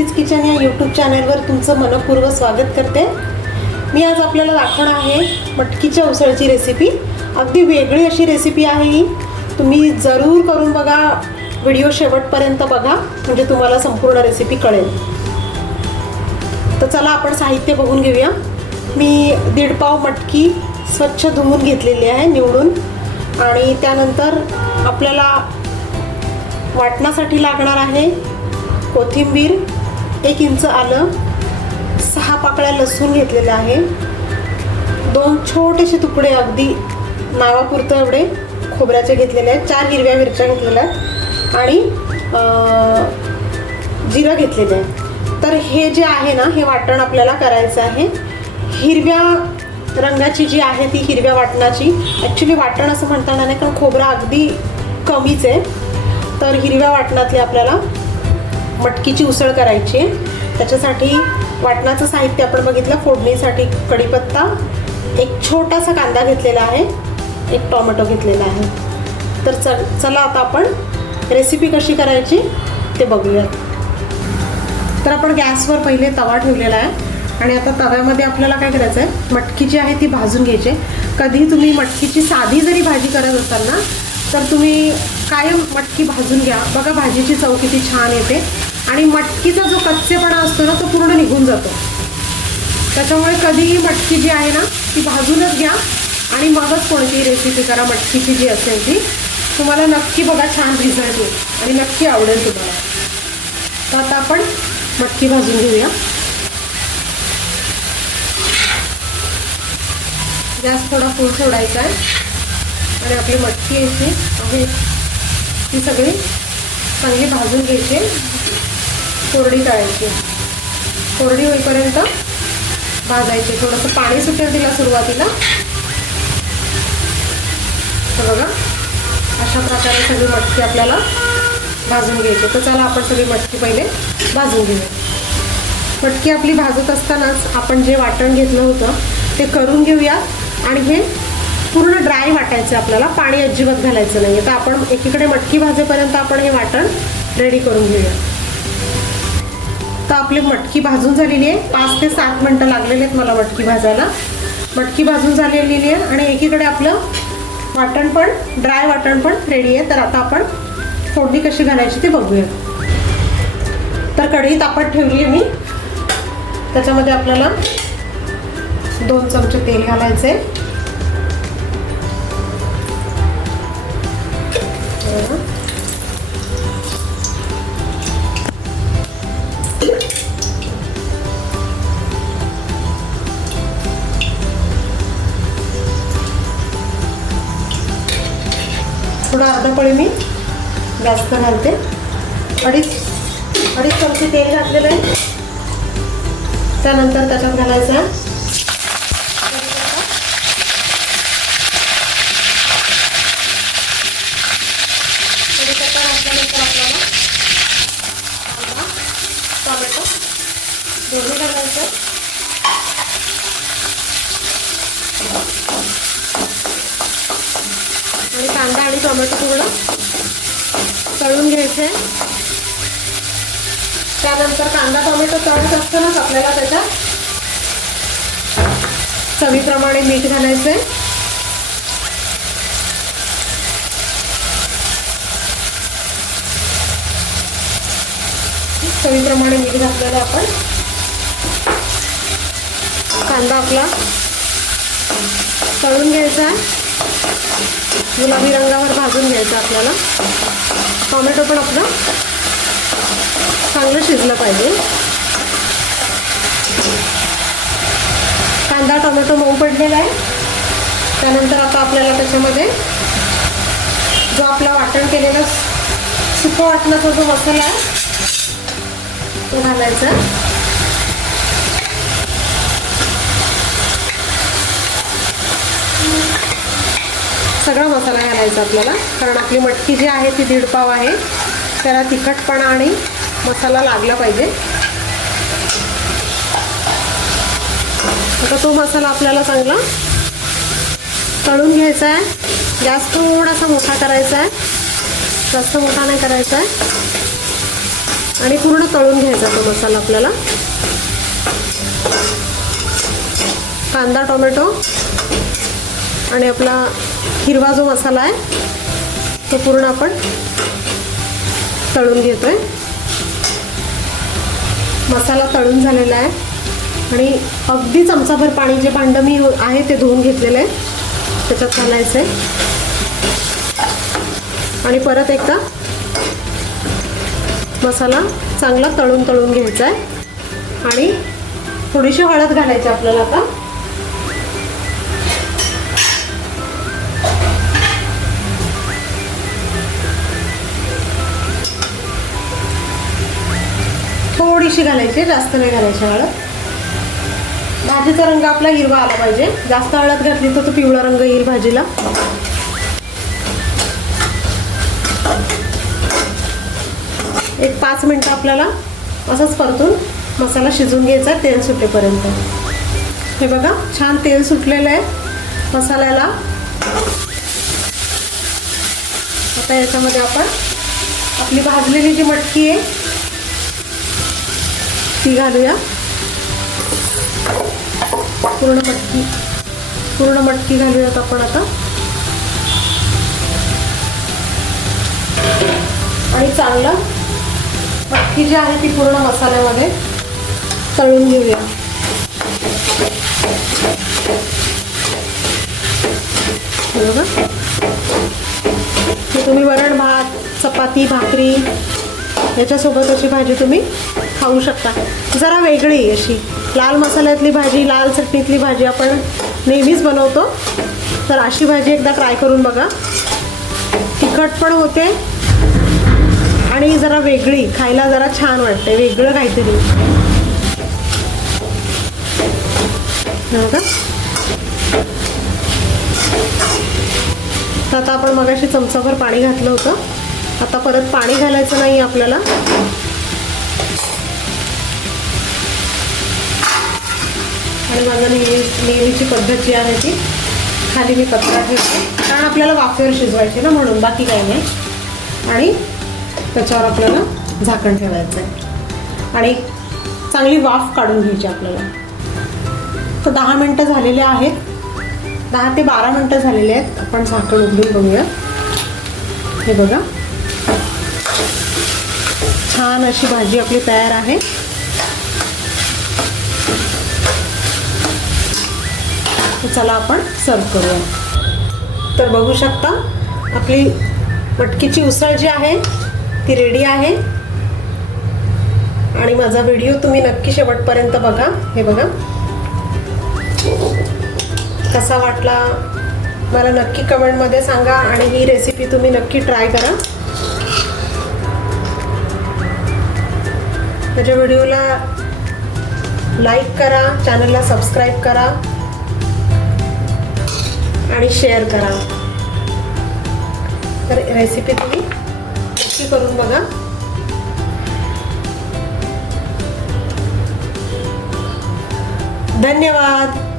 प्रीतीज kitchen या YouTube चॅनलवर तुमचं मनपूर्वक स्वागत करते. मी आज आपल्याला दाखवणार आहे मटकीच्या उसळची रेसिपी अगदी वेगळी अशी रेसिपी आहे ही. तुम्ही जरूर करून बघा. व्हिडिओ शेवटपर्यंत बघा. म्हणजे तुम्हाला संपूर्ण रेसिपी कळेल. तर चला आपण साहित्य बघून घेऊया. मी दीड पाव मटकी स्वच्छ धुवून घेतलेली आहे निवडून. आणि त्यानंतर आपल्याला वाटणासाठी लागणार आहे कोथिंबीर एक इंच आलं. सहा पाकळ्या लसूण घेतलेलं आहे. दोन छोटेसे तुकडे अगदी नावापुरतं एवढे खोबऱ्याचे घेतलेले आहेत. चार हिरव्या मिरच्या घेतलेल्या आहेत. आणि जिरं घेतलेलं आहे तर हे जे आहे ना हे वाटण आपल्याला करायचं आहे. हिरव्या रंगाची जी आहे ती हिरव्या वाटणाची. ॲक्च्युली वाटण असं म्हणता येणार नाही कारण खोबरा अगदी कमीच आहे. तर हिरव्या वाटणातली आपल्याला मटकीची उसळ करायची. आहे त्याच्यासाठी वाटणाचं साहित्य आपण बघितलं फोडणीसाठी कढीपत्ता. एक छोटासा कांदा घेतलेला आहे. एक टोमॅटो घेतलेला आहे. तर चल चला आता आपण रेसिपी कशी करायची ते बघूयात. तर आपण गॅसवर पहिले तवा ठेवलेला आहे. आणि आता तव्यामध्ये आपल्याला काय करायचं आहे मटकी जी आहे ती भाजून घ्यायची. आहे. कधी तुम्ही मटकीची साधी जरी भाजी करत असाल ना तर तुम्ही कायम मटकी भाजून घ्या. बघा भाजीची चव किती छान येते. आणि मटकीचा जो कच्चेपणा असतो ना तो पूर्ण निघून जातो. त्याच्यामुळे कधीही मटकी जी आहे ना ती भाजूनच घ्या. आणि मगच कोणतीही रेसिपी करा मटकीची जी असेल ती. तुम्हाला नक्की बघा छान रिझल्ट येईल. आणि नक्की आवडेल तुम्हाला. तर आता आपण मटकी भाजून घेऊया. गॅस थोडा फुल सोडायचा आहे. आणि आपली मटकी यायची आहे. ती सगळी चांगली भाजून घ्यायची कोरडी टाळायची कोरडी होईपर्यंत भाजायची. थोडंसं पाणी सुटेल तिला सुरुवातीला. तर बघा अशा प्रकारे सगळी मटकी आपल्याला भाजून घ्यायची. तर चला आपण सगळी मटकी पहिले भाजून घेऊया. मटकी आपली भाजत असतानाच आपण जे वाटण घेतलं होतं ते करून घेऊया. आणि हे पूर्ण ड्राय वाटायचं आपल्याला. पाणी अजिबात घालायचं नाही तर आपण एकीकडे मटकी भाजेपर्यंत आपण हे वाटण रेडी करून घेऊया. तर आपली मटकी भाजून झालेली आहे. पाच ते सात मिनटं लागलेले आहेत मला मटकी भाजायला. मटकी भाजून झालेली आहे आणि एकीकडे आपलं वाटण पण ड्राय वाटण पण रेडी आहे. तर आता आपण फोडणी कशी घालायची ते बघूया. तर कढई तापत ठेवली मी. त्याच्यामध्ये आपल्याला दोन चमचे तेल घालायचे थोडं अर्धा पळी मी. जास्त घालते अडीच अडीच चमचे तेल घातलेलं आहे. त्यानंतर त्याच्यात घालायचा घातल्यानंतर आपल्याला टोमॅटो दोन्ही घालायचं आणि कांदा आणि टोमॅटो पूर्ण तळून घ्यायचे त्यानंतर कांदा टोमॅटो तळत असतानाच आपल्याला त्याच्यात चवीप्रमाणे मीठ घालायचं चवीप्रमाणे मीठ घातलेलं आपण. कांदा आपला तळून घ्यायचा गुलाबी रंगावर भाजून घ्यायचं आपल्याला. टोमॅटो पण आपलं चांगलं शिजलं पाहिजे. कांदा टोमॅटो मऊ पडलेला आहे. त्यानंतर आता आपल्याला त्याच्यामध्ये जो आपला वाटण केलेला सुकं वाटणाचा जो मसाला आहे तो घालायचा. सगळा मसाला घालायचा आपल्याला. कारण आपली मटकी जी आहे ती दीड पाव आहे. त्याला तिखटपणा आणि मसाला लागला पाहिजे. आता तो मसाला आपल्याला चांगला तळून घ्यायचा आहे. गॅस थोडासा मोठा करायचा आहे. जास्त मोठा नाही करायचा आहे. आणि पूर्ण तळून घ्यायचा तो मसाला आपल्याला. कांदा टोमॅटो आणि आपला हिरवा जो मसाला आहे तो पूर्ण आपण तळून घेतोय. मसाला तळून झालेला आहे. आणि अगदी चमचाभर पाणी जे भांडं मी आहे ते धुवून घेतलेलं आहे. त्याच्यात घालायचं आहे आणि परत एकदा मसाला चांगला तळून तळून घ्यायचा आहे आणि थोडीशी हळद घालायची आपल्याला आता. थोडीशी घालायची जास्त नाही घालायची हळद. भाजीचा रंग आपला हिरवा आला पाहिजे. जास्त हळद घातली तर तो पिवळा रंग येईल भाजीला. एक पाच मिनटं आपल्याला असंच परतून मसाला शिजून घ्यायचा तेल सुटेपर्यंत. हे बघा छान तेल सुटलेलं आहे मसाल्याला. आता याच्यामध्ये आपण आपली भाजलेली जी मटकी आहे ती घालूया. पूर्ण मटकी पूर्ण मटकी घालूयात आपण आता. आणि चांगलं मटकी जी आहे ती पूर्ण मसाल्यामध्ये तळून घेऊया. बरोबर? तुम्ही वरण भात चपाती भाकरी याच्यासोबत अशी भाजी तुम्ही खाऊ शकता. जरा वेगळी अशी. लाल मसाल्यातली भाजी लाल चटणीतली भाजी आपण नेहमीच बनवतो. तर अशी भाजी एकदा ट्राय करून बघा. तिखट पण होते आणि जरा वेगळी खायला जरा छान वाटते वेगळं काहीतरी. हो का तर आता आपण मगाशी चमचाभर पाणी घातलं होतं. आता परत पाणी घालायचं नाही आपल्याला. आणि माझं नेहमी नेहमीची पद्धत जी आहे ती खाली मी कचरा घेते कारण आपल्याला वाफेवर शिजवायची ना म्हणून बाकी काही नाही. आणि त्याच्यावर आपल्याला झाकण ठेवायचं आहे आणि चांगली वाफ काढून घ्यायची आपल्याला. तर दहा मिनटं झालेले आहेत. दहा ते बारा मिनटं झालेले आहेत. आपण झाकण उघडून बघूया. हे बघा. छान अशी भाजी आपली तयार आहे. चला आपण सर्व करूया. तर बघू शकता आपली मटकीची उसळ जी आहे ती रेडी आहे. आणि माझा व्हिडिओ तुम्ही नक्की शेवटपर्यंत बघा. हे बघा. कसा वाटला मला नक्की कमेंटमध्ये सांगा आणि ही रेसिपी तुम्ही नक्की ट्राय करा. माझ्या व्हिडिओला लाईक करा चॅनलला सबस्क्राईब करा आणि शेअर करा. तर रेसिपी तुम्ही नक्की करून बघा. धन्यवाद.